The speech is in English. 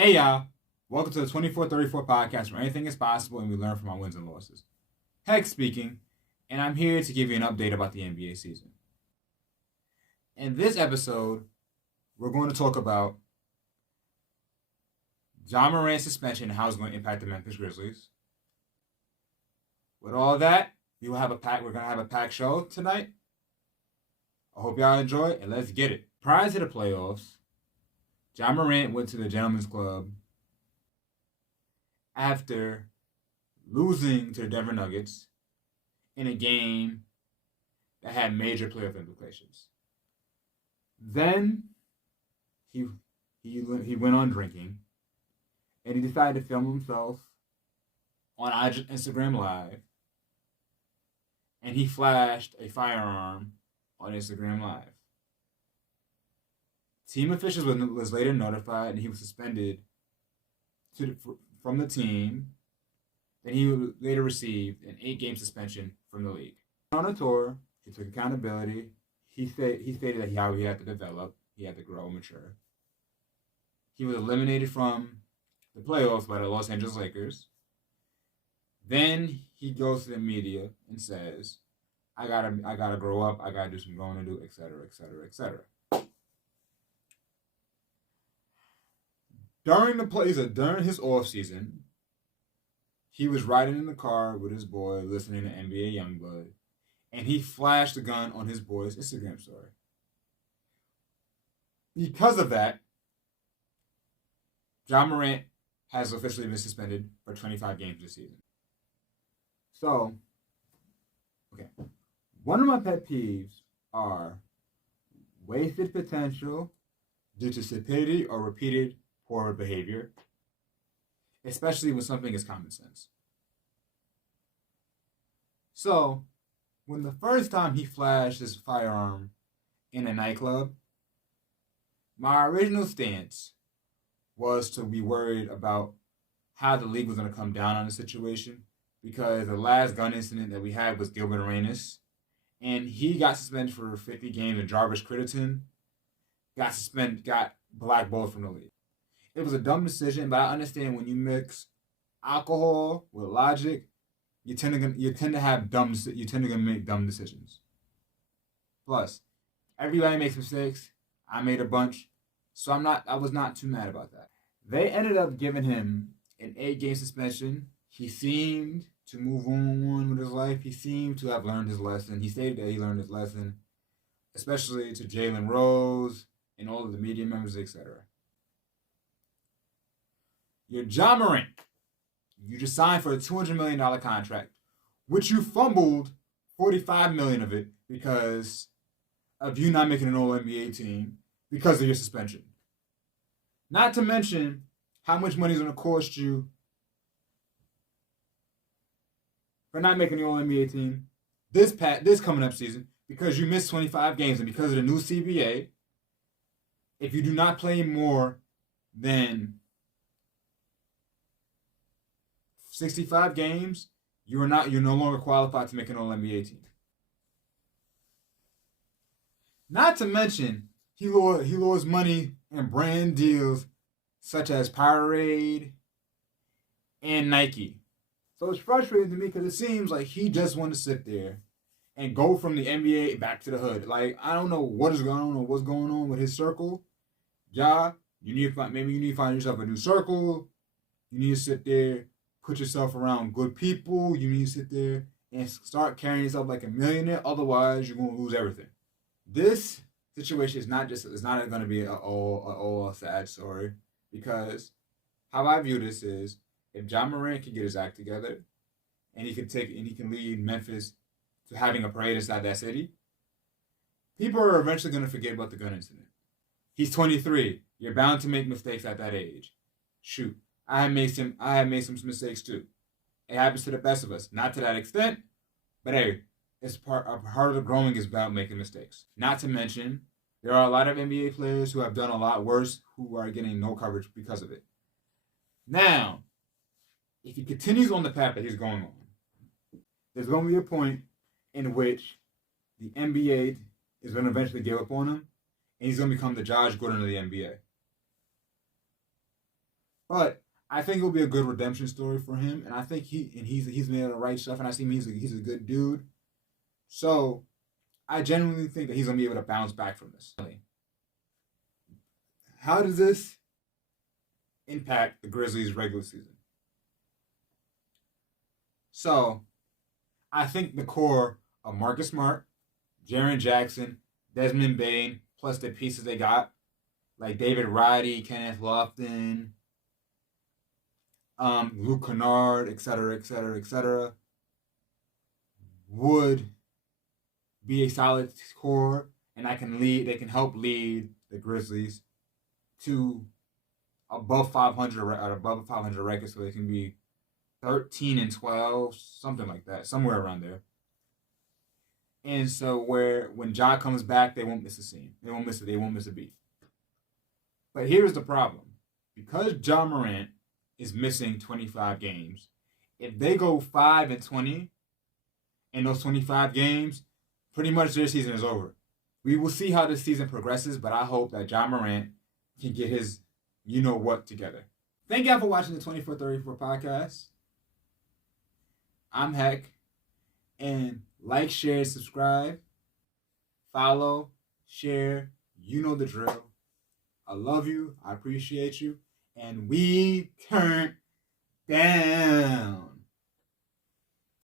Hey y'all, welcome to the 2434 podcast where anything is possible and we learn from our wins and losses. Heck speaking, and I'm here to give you an update about the NBA season. In this episode, we're going to talk about Ja Morant suspension and how it's going to impact the Memphis Grizzlies. With all that, we're going to have a packed show tonight. I hope y'all enjoy it, and let's get it. Prior to the playoffs, Ja Morant went to the Gentlemen's Club after losing to the Denver Nuggets in a game that had major playoff implications. Then he went on drinking, and he decided to film himself on Instagram Live, and he flashed a firearm on Instagram Live. Team officials was later notified, and he was suspended from the team. Then he later received an 8-game suspension from the league. On a tour, he took accountability. He stated that how he had to develop, he had to grow and mature. He was eliminated from the playoffs by the Los Angeles Lakers. Then he goes to the media and says, I gotta grow up, I gotta do some growing to do, etc., etc., etc. During his off season, he was riding in the car with his boy, listening to NBA Youngblood, and he flashed a gun on his boy's Instagram story. Because of that, Ja Morant has officially been suspended for 25 games this season. So, okay. One of my pet peeves are wasted potential due to stupidity or repeated poor behavior, especially when something is common sense. So, when the first time he flashed his firearm in a nightclub, my original stance was to be worried about how the league was going to come down on the situation, because the last gun incident that we had was Gilbert Arenas, and he got suspended for 50 games, and Jarvis Crittenton got blackballed from the league. It was a dumb decision, but I understand when you mix alcohol with logic, you tend to make dumb decisions. Plus, everybody makes mistakes. I made a bunch, so I was not too mad about that. They ended up giving him an 8-game suspension. He seemed to move on with his life. He seemed to have learned his lesson. He stated that he learned his lesson, especially to Jalen Rose and all of the media members, etc. You're Ja Morant. You just signed for a $200 million contract, which you fumbled $45 million of it because of you not making an All-NBA team because of your suspension. Not to mention how much money is going to cost you for not making the All-NBA team this coming up season because you missed 25 games, and because of the new CBA, if you do not play more than 65 games, you're no longer qualified to make an All-NBA team. Not to mention, he lost money in brand deals such as Powerade and Nike. So it's frustrating to me because it seems like he just wanted to sit there and go from the NBA back to the hood. Like, I don't know what's going on with his circle. Ja, you need to find yourself a new circle. You need to sit there, put yourself around good people. You need to sit there and start carrying yourself like a millionaire. Otherwise, you're going to lose everything. This situation is not going to be a sad story, because how I view this is, if Ja Morant can get his act together and he can lead Memphis to having a parade inside that city, people are eventually going to forget about the gun incident. He's 23. You're bound to make mistakes at that age. Shoot. I have made some mistakes too. It happens to the best of us. Not to that extent, but hey, it's part of the growing is about making mistakes. Not to mention, there are a lot of NBA players who have done a lot worse who are getting no coverage because of it. Now, if he continues on the path that he's going on, there's going to be a point in which the NBA is going to eventually give up on him, and he's going to become the Josh Gordon of the NBA. But I think it'll be a good redemption story for him, and I think he's made the right stuff, and I see him he's a good dude. So I genuinely think that he's gonna be able to bounce back from this. How does this impact the Grizzlies' regular season? So I think the core of Marcus Smart, Jaren Jackson, Desmond Bane, plus the pieces they got, like David Roddy, Kenneth Lofton, Luke Kennard, etc., etc., etc., would be a solid core, and they can help lead the Grizzlies to above 500 or above 500 records, so they can be 13-12, something like that, somewhere around there. And so when Ja comes back, they won't miss a scene. They won't miss it. They won't miss a beat. But here's the problem: because Ja Morant is missing 25 games, if they go 5-20 in those 25 games, pretty much their season is over. We will see how this season progresses, but I hope that Ja Morant can get his you know what together. Thank y'all for watching the 2434 podcast. I'm Heck. And like, share, subscribe, follow, share. You know the drill. I love you. I appreciate you. And we turn down.